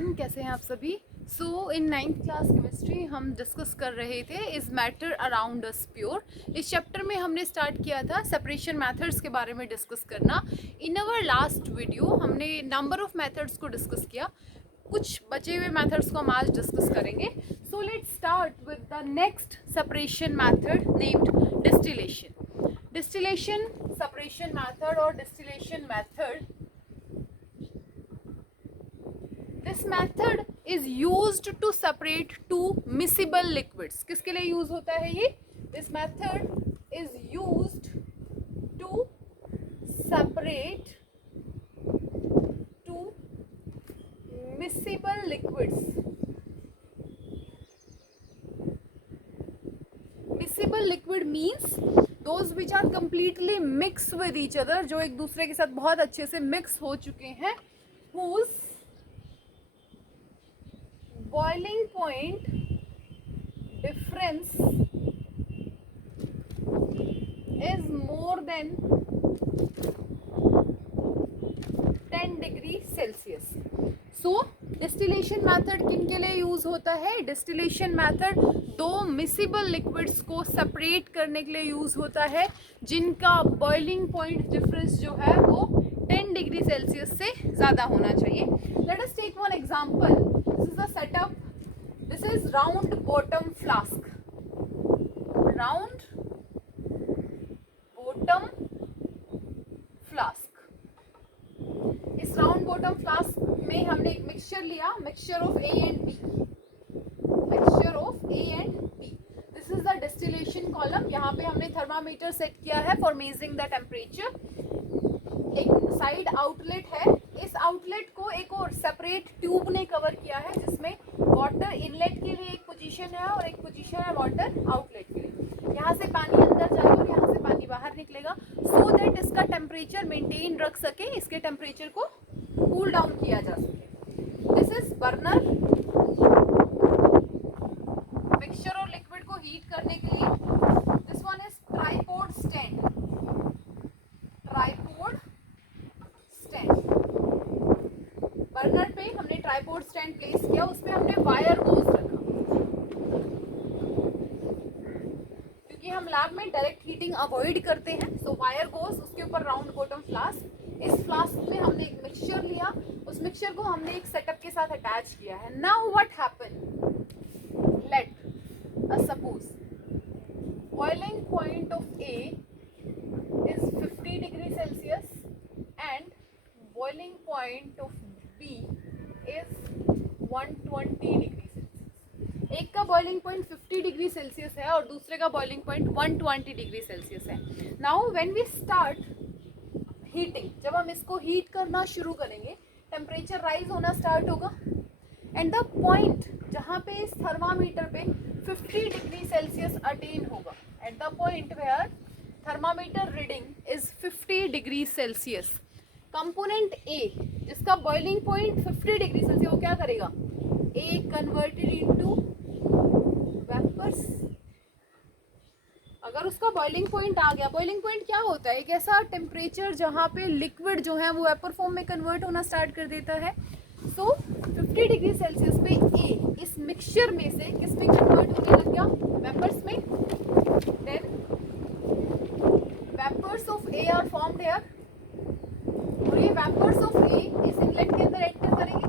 Everyone, कैसे हैं आप सभी। सो इन 9th क्लास केमिस्ट्री हम डिस्कस कर रहे थे is matter around us pure. इस चैप्टर में हमने स्टार्ट किया था सेपरेशन मेथड्स के बारे में डिस्कस करना। इन अवर लास्ट वीडियो हमने नंबर ऑफ मेथड्स को डिस्कस किया, कुछ बचे हुए मेथड्स को हम आज डिस्कस करेंगे। So let's start with the next separation method named distillation. Distillation separation method और distillation method, this method is used to separate two miscible liquids। किसके लिए यूज होता है ये? This method is used to separate two miscible liquids। miscible liquid means those which are completely mixed with each other, जो एक दूसरे के साथ बहुत अच्छे से मिक्स हो चुके हैं, whose boiling point difference is more than 10 degree Celsius. So distillation method किन के लिए यूज होता है? डिस्टिलेशन मेथड दो मिसिबल लिक्विड्स को सेपरेट करने के लिए यूज होता है जिनका बॉइलिंग पॉइंट डिफरेंस जो है वो 10 डिग्री सेल्सियस से ज़्यादा होना चाहिए। Let us take one example. This is the setup. This is round bottom flask. Round bottom flask. इस round bottom flask में हमने एक मिक्सचर लिया, mixture of A and B. Mixture of A and B. This is the distillation column. यहाँ पे हमने thermometer set किया है for measuring the temperature. एक साइड आउटलेट है, इस आउटलेट को एक और सेपरेट ट्यूब ने कवर किया है जिसमें वाटर इनलेट के लिए एक पोजीशन है और एक पोजीशन है वाटर आउटलेट के लिए। यहाँ से पानी अंदर जाएगा और यहाँ से पानी बाहर निकलेगा, सो दैट इसका टेम्परेचर मेंटेन रख सके, इसके टेम्परेचर को कूल डाउन किया जा सके। This is burner. मिक्सचर और लिक्विड को हीट करने के लिए। This one is tripod stand. Tripod stand, burner पे हमने ट्राइपॉड स्टैंड प्लेस किया, उस पे हमने वायर गोज रखा क्योंकि हम लैब में डायरेक्ट हीटिंग अवॉइड करते हैं। सो वायर गोज, उसके ऊपर राउंड बॉटम फ्लास्क। इस फ्लास्क में हमने एक मिक्सचर लिया, उस मिक्सचर को हमने एक सेटअप के साथ अटैच किया है। Now what happen, let us suppose boiling point of A is 50 degree Celsius and boiling point of B is 120 degree Celsius। एक का बॉइलिंग पॉइंट 50 डिग्री सेल्सियस है और दूसरे का बॉइलिंग पॉइंट 120 डिग्री सेल्सियस है। Now when we start heating, जब हम इसको हीट करना शुरू करेंगे टेम्परेचर राइज होना स्टार्ट होगा एंड द पॉइंट जहाँ पे इस थर्मामीटर पे 50 डिग्री सेल्सियस अटेन होगा, at the point where thermometer reading is 50 degree Celsius, component A जिसका boiling point 50 degree Celsius, वो क्या करेगा? A converted into vapors। अगर उसका boiling point आ गया, boiling point क्या होता है? एक ऐसा टेम्परेचर जहाँ पे लिक्विड जो है वो वेपर फॉर्म में कन्वर्ट होना स्टार्ट कर देता है। सो 50 डिग्री सेल्सियस पे A इस मिक्सचर में से किस में कन्वर्ट होने लग गया? वेपर्स में। Then vapors of A are formed here और ये vapors of A इस इनलेट के अंदर एंटर करेंगे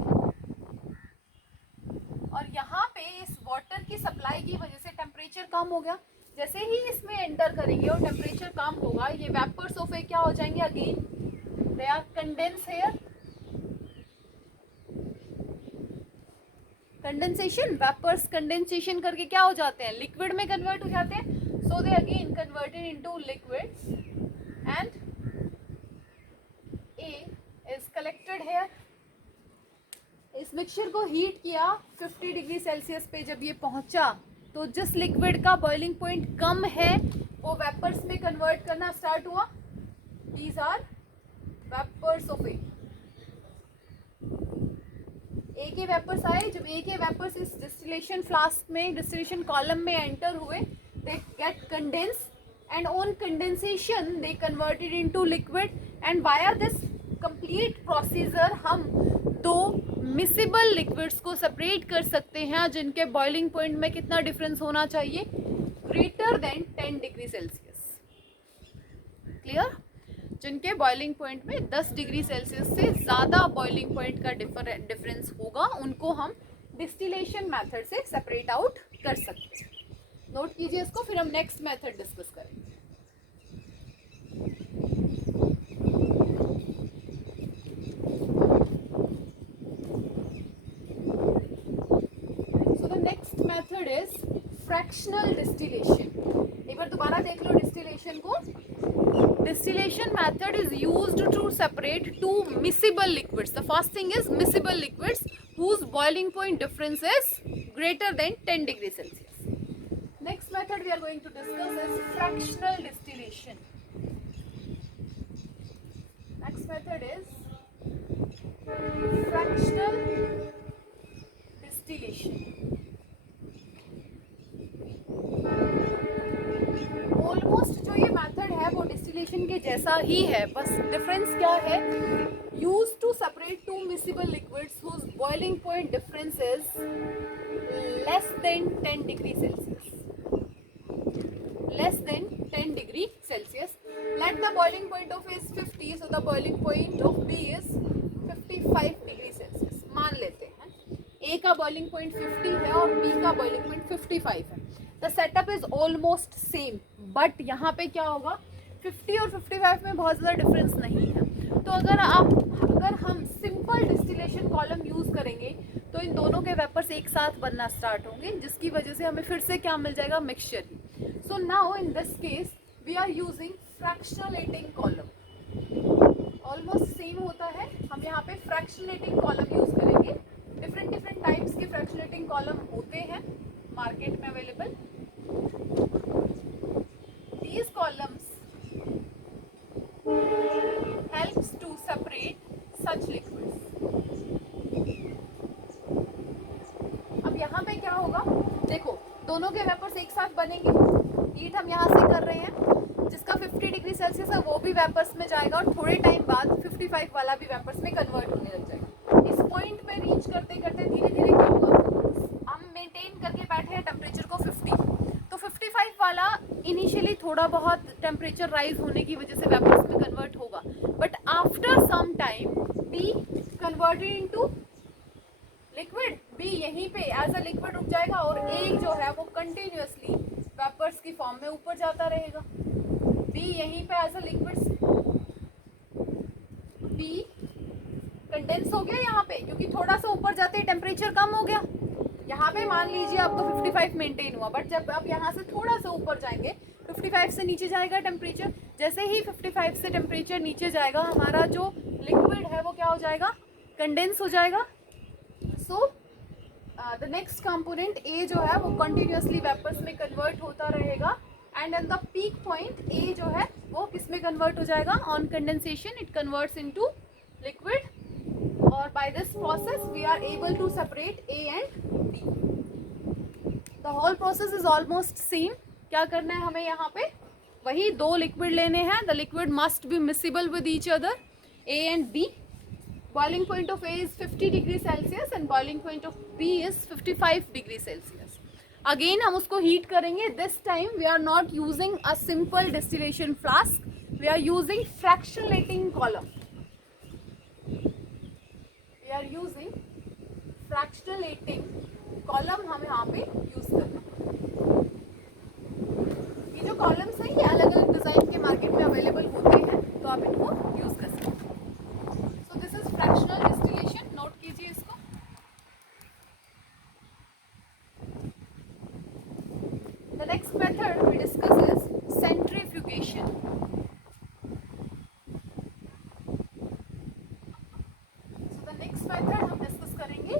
और यहाँ पे इस वाटर की सप्लाई की वजह से टेम्परेचर कम हो गया। जैसे ही इसमें एंटर करेंगे और टेम्परेचर कम होगा, ये vapors of A क्या हो जाएंगे? Again they are condense here। Condensation, vapours condensation करके क्या हो जाते हैं? लिक्विड में कन्वर्ट हो जाते हैं। So they again converted into liquids and A is collected here। इस मिक्सचर को हीट किया 50 डिग्री सेल्सियस पे, जब ये पहुंचा तो जिस लिक्विड का बॉइलिंग पॉइंट कम है वो वेपर्स में कन्वर्ट करना स्टार्ट हुआ। दीज आर वेपर्स ऑफ ए। ए के वेपर्स आए, जब ए के वेपर्स इस डिस्टिलेशन फ्लास्क में, डिस्टिलेशन कॉलम में एंटर हुए, they get condense and on condensation they converted into liquid and via this complete procedure हम दो मिसिबल लिक्विड्स को सेपरेट कर सकते हैं जिनके बॉइलिंग पॉइंट में कितना डिफरेंस होना चाहिए, greater than 10 degree Celsius. Clear? जिनके बॉइलिंग पॉइंट में 10 डिग्री सेल्सियस से ज़्यादा बॉइलिंग पॉइंट का डिफरेंस होगा उनको हम डिस्टिलेशन मेथड से सेपरेट आउट कर सकते हैं। नोट कीजिए इसको, फिर हम नेक्स्ट मेथड डिस्कस करेंगे। So the next method is fractional distillation. एक बार दोबारा देख लो डिस्टिलेशन को। Distillation method is used to separate two miscible liquids. The first thing is miscible liquids whose boiling point difference is greater than 10 degrees Celsius. Next method we are going to discuss is fractional distillation. Next method is fractional distillation. Almost जो ये method है वो distillation के जैसा ही है, बस difference क्या है, use to separate two miscible liquids whose boiling point difference is less than 10 degree Celsius. Less than 10 degree Celsius. Let the boiling point of is 50, so the boiling point of B is 55 degree Celsius. मान लेते हैं ए का boiling point 50 है और B का boiling point 55 है। The setup is almost same, but यहाँ पे क्या होगा, 50 और 55 में बहुत ज़्यादा डिफरेंस नहीं है। तो अगर हम सिंपल डिस्टिलेशन कॉलम यूज़ करेंगे तो इन दोनों के वेपर्स एक साथ बनना स्टार्ट होंगे, जिसकी वजह से हमें फिर से क्या मिल जाएगा, मिक्सचर ही। So now in this case we are using fractionating column. Almost same होता है, हम यहाँ पे फ्रैक्शनलेटिंग कॉलम यूज़ करेंगे। डिफरेंट टाइप्स के फ्रैक्शनलेटिंग कॉलम होते हैं मार्केट में available. These columns helps to separate such liquids. अब यहाँ पे क्या होगा, देखो दोनों के वेपर्स एक साथ बनेंगे। हीट हम यहाँ से कर रहे हैं, जिसका 50 डिग्री सेल्सियस है वो भी वेपर्स में जाएगा और थोड़े टाइम बाद 55 वाला भी वेपर्स में कन्वर्ट होने लग जाएगा। इस पॉइंट पे रीच करते करते धीरे धीरे क्या होगा, हम मेंटेन करके बैठे हैं टेम्परेचर को 50, तो 55 वाला इनिशियली थोड़ा बहुत टेम्परेचर राइज होने की वजह से वेपर्स में कन्वर्ट होगा, but after some time B converted into liquid. B यहीं पे एज अ लिक्विड रुक जाएगा और ए जो है वो कंटिन्यूअसली वेपर्स की फॉर्म में ऊपर जाता रहेगा। बी यहीं पे as a liquid, B condense हो गया यहाँ पे, क्योंकि थोड़ा सा ऊपर जाते ही टेम्परेचर कम हो गया। यहाँ पे मान लीजिए आपको 55 मेंटेन हुआ, बट जब आप यहाँ से थोड़ा सा ऊपर जाएंगे 55 से नीचे जाएगा टेम्परेचर। जैसे ही 55 से टेम्परेचर नीचे जाएगा हमारा जो लिक्विड है वो क्या हो जाएगा, कंडेंस हो जाएगा। सो द नेक्स्ट कंपोनेंट ए जो है वो कंटिन्यूअसली वेपर्स में कन्वर्ट होता रहेगा and at the peak point A जो है वो किस में कन्वर्ट हो जाएगा, on condensation it converts into liquid, और by this process we are able to separate A and B. The whole process is almost same. क्या करना है हमें यहाँ पे, वही दो लिक्विड लेने हैं। The liquid must be miscible with each other, A and B. Boiling point of A is 50 degree Celsius and boiling point of B is 55 degree Celsius. Again हम उसको heat करेंगे. This time we are not using a simple distillation flask. We are using fractionating column. We are using fractionating column हम यहाँ पे use कर रहे हैं। ये जो कॉलम्स हैं ये अलग अलग डिजाइन के मार्केट में अवेलेबल होते हैं, तो आप इनको यूज कर सकते हैं। So this is fractional distillation, note कीजिए इसको। The next method we discuss is centrifugation. Method हम डिस्कस करेंगे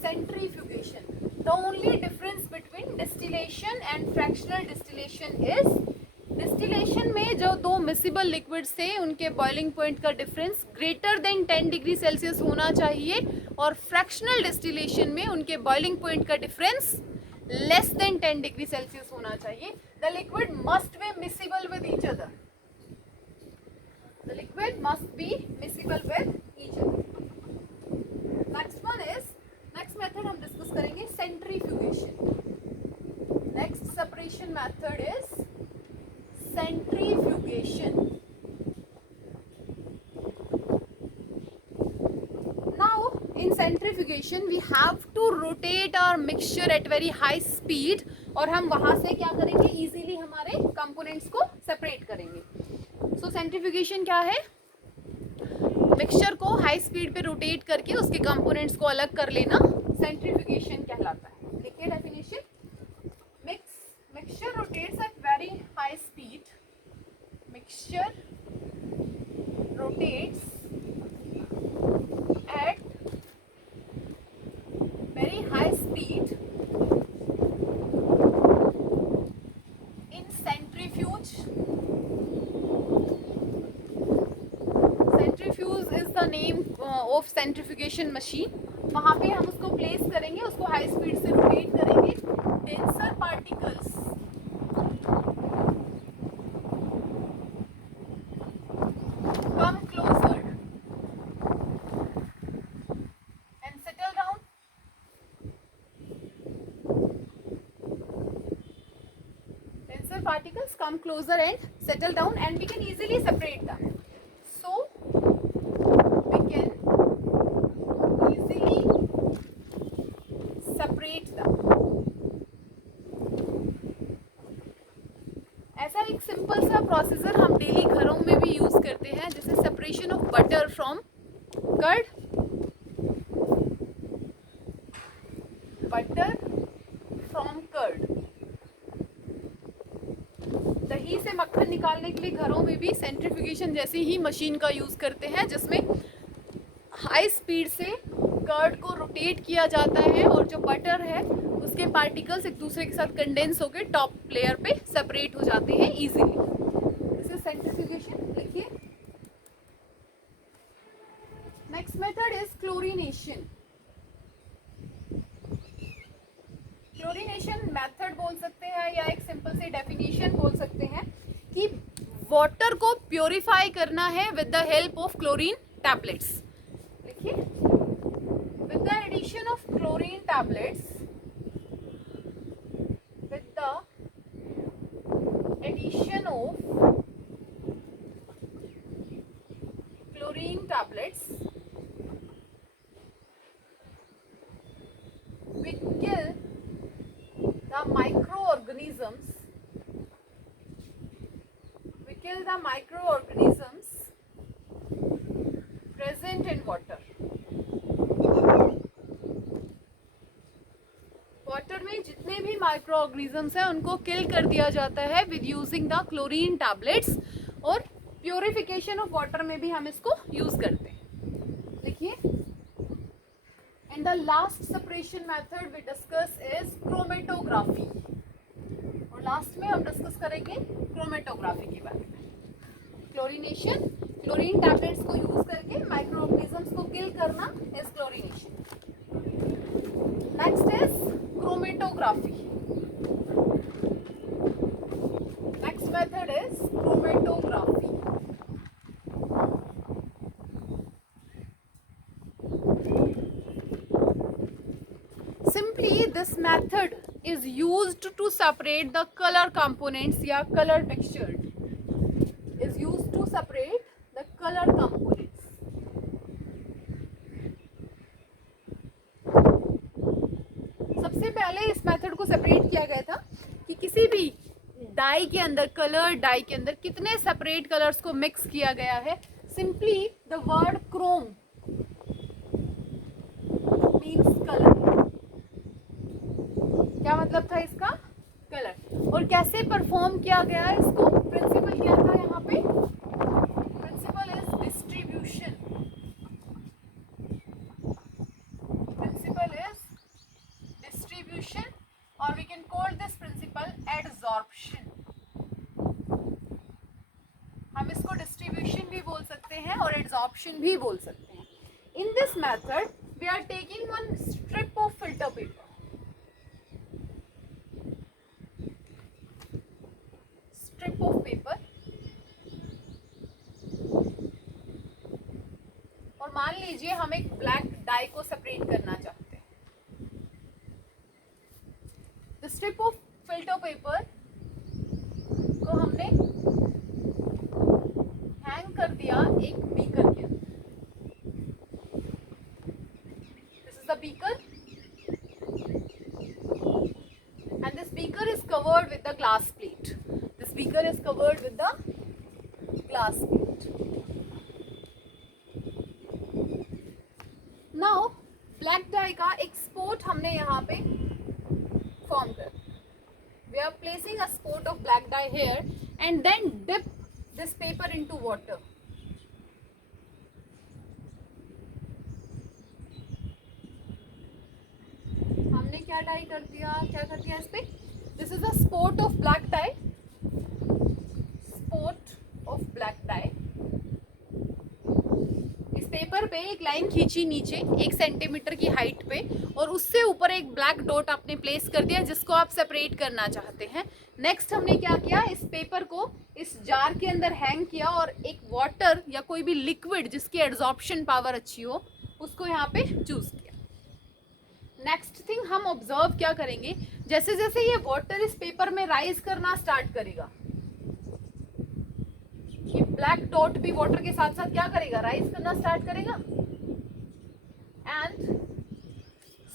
centrifugation. The only difference between distillation and fractional distillation is, distillation में जो दो मिसिबल लिक्विड्स थे उनके बॉइलिंग पॉइंट का difference greater than 10 degree Celsius होना चाहिए, और फ्रैक्शनल डिस्टिलेशन में उनके बॉइलिंग पॉइंट का difference less than 10 degree Celsius होना चाहिए। The liquid must be miscible with each other, the liquid must be miscible with each other. in centrifugation we have to rotate our mixture at very high speed, और हम वहाँ से क्या करेंगे, easily हमारे components को separate करेंगे. So centrifugation क्या है, मिक्सचर को हाई स्पीड पे रोटेट करके उसके कंपोनेंट्स को अलग कर लेना सेंट्रीफ्यूगेशन कहलाता है. देखिए definition, mixture rotates at very high speed, mixture rotates at very high speed in centrifuge. Is the name of centrifugation machine. वहाँ पे हम उसको प्लेस करेंगे, उसको हाई स्पीड से रोटेट करेंगे. Denser particles come closer and settle down. Denser particles come closer and settle down, and we can easily separate them. So ऐसा एक सिंपल सा प्रोसीजर हम डेली घरों में भी यूज करते हैं, जैसे separation of butter from curd. Butter from curd, दही से मक्खन निकालने के लिए घरों में भी सेंट्रीफ्यूगेशन जैसी ही मशीन का यूज करते हैं, जिसमें हाई स्पीड से कर्ड को रोटेट किया जाता है और जो बटर है उसके पार्टिकल्स एक दूसरे के साथ कंडेंस होकर टॉप लेयर पे सेपरेट हो जाते हैं इजीली. This is centrifugation. लिखिए. Next method is chlorination. Chlorination method बोल सकते हैं या एक सिंपल सी डेफिनेशन बोल सकते हैं कि वाटर को प्योरीफाई करना है with the help of chlorine tablets. लिखिए. With the addition of chlorine tablets, addition of chlorine tablets, we kill the microorganisms. We kill the microorganisms present in water. Water में जितने भी माइक्रो ऑर्गेनिजम्स हैं उनको किल कर दिया जाता है with using the chlorine tablets, और प्योरिफिकेशन ऑफ वाटर में भी हम इसको यूज करते हैं. लिखिए. And the last separation method we discuss is chromatography, और लास्ट में हम डिस्कस करेंगे क्रोमेटोग्राफी के बारे में. क्लोरीनेशन, क्लोरीन टैबलेट्स को यूज करके माइक्रो ऑर्गेनिजम्स को किल करना is chlorination. Next is chromatography. Next method is chromatography. Simply this method is used to separate the color components या color texture. Is used to separate the color components. सबसे पहले इस method को separate किया गया था कि किसी भी डाई के अंदर, कलर डाई के अंदर कितने सेपरेट कलर्स को मिक्स किया गया है. Simply the word Chrome means colour. क्या मतलब था इसका? कलर. और कैसे परफॉर्म किया गया है इसको? प्रिंसिपल क्या था यहाँ पे? Principle is distribution. or we can call this principle adsorption. हम इसको distribution भी बोल सकते हैं और adsorption भी बोल सकते हैं. In this method, we are taking one strip of filter paper. Strip of paper. और मान लीजिए हम एक black dye को separate करना चाहते हैं. The strip of filter paper को हमने हैंग कर दिया एक बीकर के अंदर. the beaker, and this beaker is covered with the glass plate. This beaker is covered with the glass plate. Now black dye का एक spot हमने यहाँ पे form कर. We are placing a spot of black dye here and then dip this paper into water. हमने क्या dye कर दिया, क्या कर दिया इस पे? This is a spot of black dye. Spot of black dye. Paper पे एक लाइन खींची नीचे 1 सेंटीमीटर की हाइट पे और उससे ऊपर एक ब्लैक डॉट आपने प्लेस कर दिया जिसको आप सेपरेट करना चाहते हैं. नेक्स्ट हमने क्या किया, इस पेपर को इस जार के अंदर हैंग किया और एक वाटर या कोई भी लिक्विड जिसकी एब्जॉर्प्शन पावर अच्छी हो उसको यहाँ पे चूज किया. नेक्स्ट थिंग हम ऑब्जर्व क्या करेंगे, जैसे जैसे ये वाटर इस पेपर में राइज करना स्टार्ट करेगा, ये ब्लैक डॉट भी वाटर के साथ साथ क्या करेगा, राइज करना स्टार्ट करेगा and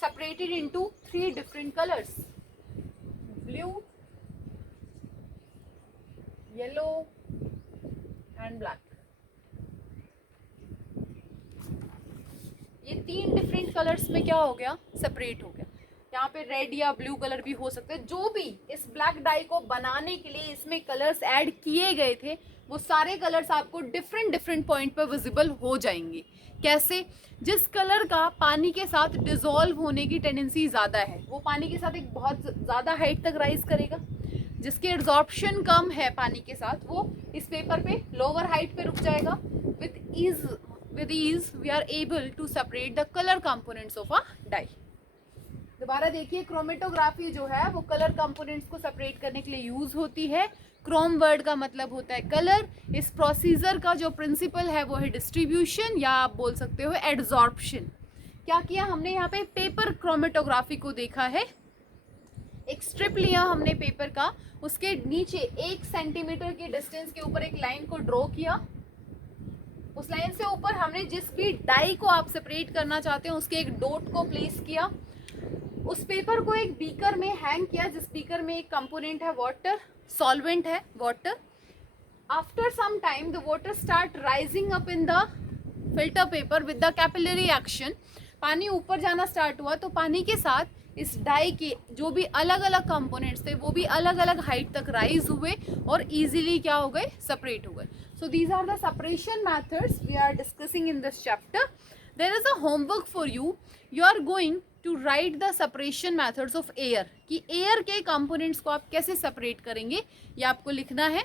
separated into 3 different colours, blue, yellow and black. ये 3 डिफरेंट कलर्स में क्या हो गया, सेपरेट हो गया. यहाँ पे रेड या ब्लू कलर भी हो सकते हैं. जो भी इस ब्लैक डाई को बनाने के लिए इसमें कलर्स ऐड किए गए थे वो सारे कलर्स आपको डिफरेंट पॉइंट पर विजिबल हो जाएंगे. कैसे, जिस कलर का पानी के साथ डिसॉल्व होने की टेंडेंसी ज़्यादा है वो पानी के साथ एक बहुत ज़्यादा हाइट तक राइज करेगा. जिसकी एब्जॉर्प्शन कम है पानी के साथ वो इस पेपर पे लोअर हाइट पे रुक जाएगा. with ease we are able to separate the color components of a dye. दोबारा देखिए, क्रोमेटोग्राफी जो है वो कलर कंपोनेंट्स को सेपरेट करने के लिए यूज होती है. क्रोम वर्ड का मतलब होता है कलर. इस प्रोसीजर का जो प्रिंसिपल है वो है डिस्ट्रीब्यूशन या आप बोल सकते हो एड्जॉर्प्शन. क्या किया हमने यहाँ पे, पेपर क्रोमेटोग्राफी को देखा है. एक स्ट्रिप लिया हमने पेपर का, उसके नीचे 1 सेंटीमीटर के डिस्टेंस के ऊपर एक लाइन को ड्रॉ किया. उस लाइन से ऊपर हमने जिस भी डाई को आप सेपरेट करना चाहते हैं उसके एक डॉट को प्लेस किया. उस पेपर को एक बीकर में हैंग किया जिस बीकर में एक कंपोनेंट है वाटर, सॉल्वेंट है water. After some time the water start rising up in the filter paper with the capillary action. पानी ऊपर जाना स्टार्ट हुआ तो पानी के साथ इस डाई के जो भी अलग अलग कंपोनेंट्स थे वो भी अलग अलग हाइट तक राइज हुए और इजीली क्या हो गए, सेपरेट हो गए. So these are the separation methods we are discussing in this chapter. There is a homework for you. You are going to write the separation methods of air, कि air के components को आप कैसे separate करेंगे ये आपको लिखना है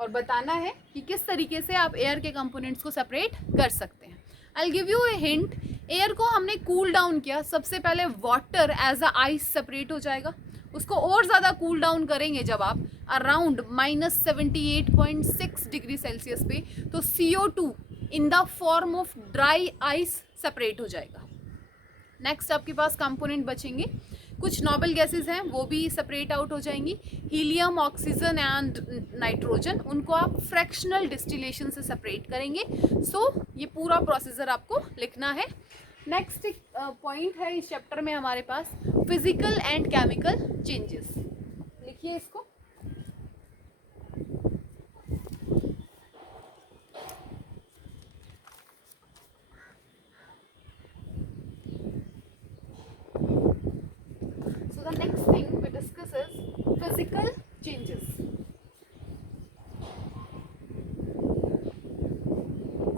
और बताना है कि किस तरीके से आप एयर के कंपोनेंट्स को सेपरेट कर सकते हैं. I give you a hint. Air को हमने कूल डाउन किया, सबसे पहले water as a ice separate हो जाएगा. उसको और ज़्यादा कूल डाउन करेंगे जब आप अराउंड -78.6 डिग्री सेल्सियस पे, तो CO2 in the form of dry ice separate हो जाएगा. नेक्स्ट आपके पास कंपोनेंट बचेंगे, कुछ नोबल गैसेस हैं वो भी सेपरेट आउट हो जाएंगी. हीलियम, ऑक्सीजन एंड नाइट्रोजन, उनको आप फ्रैक्शनल डिस्टिलेशन से सेपरेट करेंगे. सो ये पूरा प्रोसीजर आपको लिखना है. नेक्स्ट पॉइंट है इस चैप्टर में हमारे पास फिजिकल एंड केमिकल चेंजेस. लिखिए इसको. So the next thing we discuss is physical changes.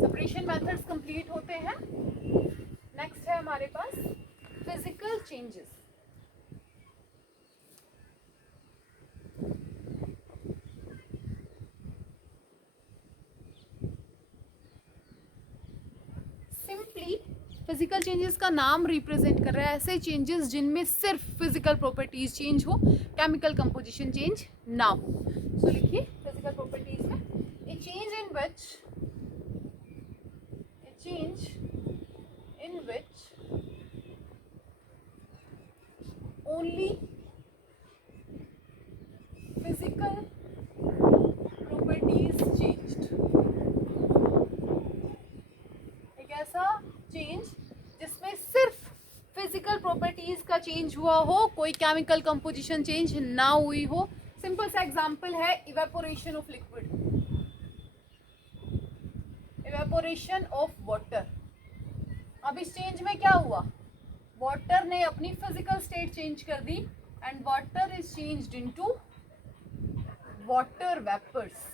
Separation methods complete होते हैं. नेक्स्ट है हमारे पास physical changes. Simply physical changes का नाम रिप्रेजेंट कर रहा है ऐसे चेंजेस जिनमें सिर्फ फिजिकल प्रॉपर्टीज चेंज हो, केमिकल कंपोजिशन चेंज ना हो. सो लिखिए फिजिकल प्रॉपर्टीज में ए change in which only physical properties changed. एक ऐसा चेंज जिसमें सिर्फ प्रॉपर्टीज का चेंज हुआ हो, कोई केमिकल कंपोजिशन चेंज ना हुई हो। सिंपल सा एग्जांपल है evaporation of liquid, evaporation of water. अब इस चेंज में क्या हुआ, वाटर ने अपनी फिजिकल स्टेट चेंज कर दी and water is changed into water vapours.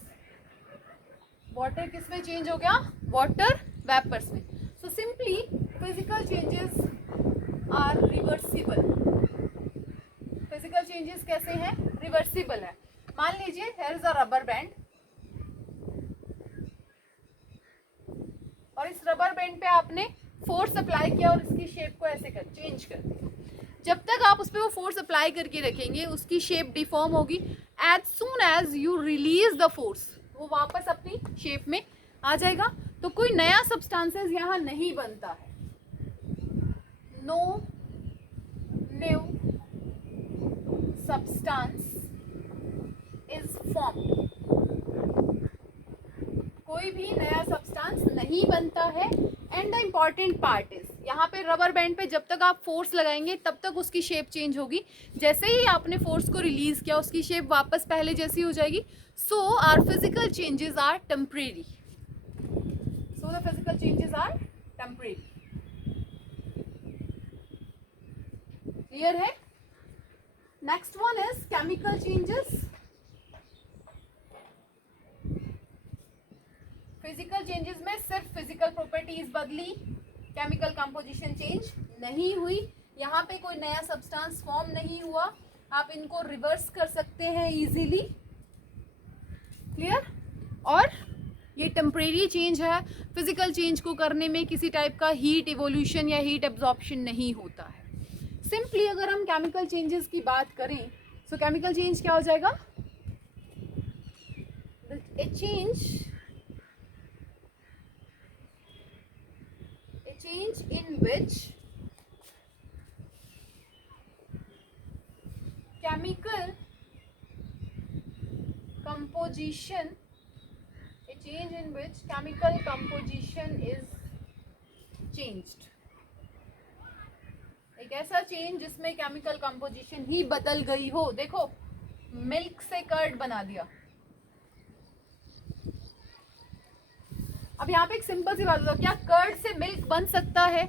Water किस में चेंज हो गया, वाटर वेपर्स में। So simply physical changes are reversible. Physical changes कैसे हैं, रिवर्सिबल है। मान लीजिए here is a rubber band और इस रबर बैंड पे आपने फोर्स अप्लाई किया और इसकी शेप को ऐसे कर चेंज कर दिया। जब तक आप उस पर वो फोर्स अप्लाई करके रखेंगे उसकी शेप डिफॉर्म होगी। As soon as you release the force वो वापस अपनी शेप में आ जाएगा। तो कोई नया सब्सटेंसेस यहाँ नहीं बनता है। No new substance is form. कोई भी नया सब्सटेंस नहीं बनता है। And the important part is, यहाँ पे रबर बैंड पे जब तक आप फोर्स लगाएंगे तब तक उसकी शेप चेंज होगी। जैसे ही आपने फोर्स को रिलीज किया उसकी शेप वापस पहले जैसी हो जाएगी। So are physical changes are temporary. So the physical changes are temporary. Clear है? Next one is chemical changes. Physical changes में सिर्फ फिजिकल प्रॉपर्टीज बदली, केमिकल कंपोजिशन चेंज नहीं हुई। यहाँ पे कोई नया सब्सटेंस फॉर्म नहीं हुआ। आप इनको रिवर्स कर सकते हैं इजीली। क्लियर? और ये टेम्परेरी चेंज है। फिजिकल चेंज को करने में किसी टाइप का हीट इवोल्यूशन या हीट एब्जॉर्प्शन नहीं होता है। सिंपली अगर हम केमिकल चेंजेस की बात करें तो केमिकल चेंज क्या हो जाएगा, ए change in which chemical composition, a change in which chemical composition is changed। एक ऐसा चेंज जिसमें केमिकल कंपोजिशन ही बदल गई हो। देखो मिल्क से कर्ड बना दिया। अब यहाँ पे एक सिंपल सी बात बताओ, क्या कर्ड से मिल्क बन सकता है?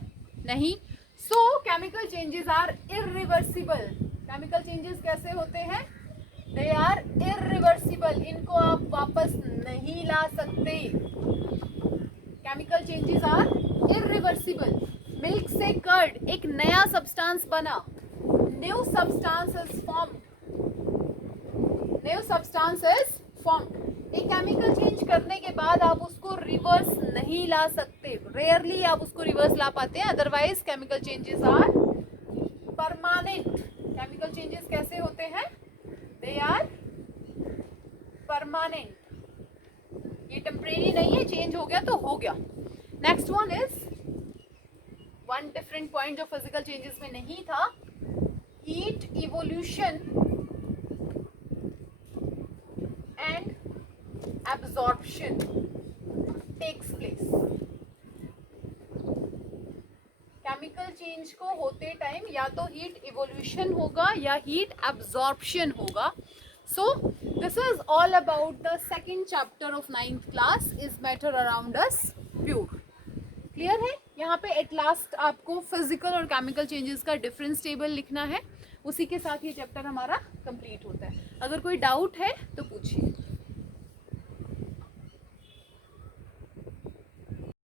नहीं। So chemical changes are irreversible. Chemical changes कैसे होते हैं? They are irreversible. इनको आप वापस नहीं ला सकते। Chemical changes are irreversible. Milk से कर्ड एक नया सब्सटेंस बना, new substance is form. New substance is form. एक केमिकल चेंज करने के बाद आप उसको रिवर्स नहीं ला सकते। रेयरली आप उसको रिवर्स ला पाते हैं। Otherwise chemical changes are permanent. Chemical changes कैसे होते हैं? They are permanent. ये टेम्परेरी नहीं है, चेंज हो गया तो हो गया। Next one is one different point जो फिजिकल चेंजेस में नहीं था, heat evolution and absorption takes place। Chemical change को होते टाइम या तो हीट इवोल्यूशन होगा या हीट एब्जॉर्प्शन होगा। सो this is all about the second chapter of 9th class, is matter around us pure. Clear है? यहाँ पे एट लास्ट आपको फिजिकल और केमिकल चेंजेस का डिफरेंस टेबल लिखना है। उसी के साथ ये चैप्टर हमारा कंप्लीट होता है। अगर कोई डाउट है तो पूछिए।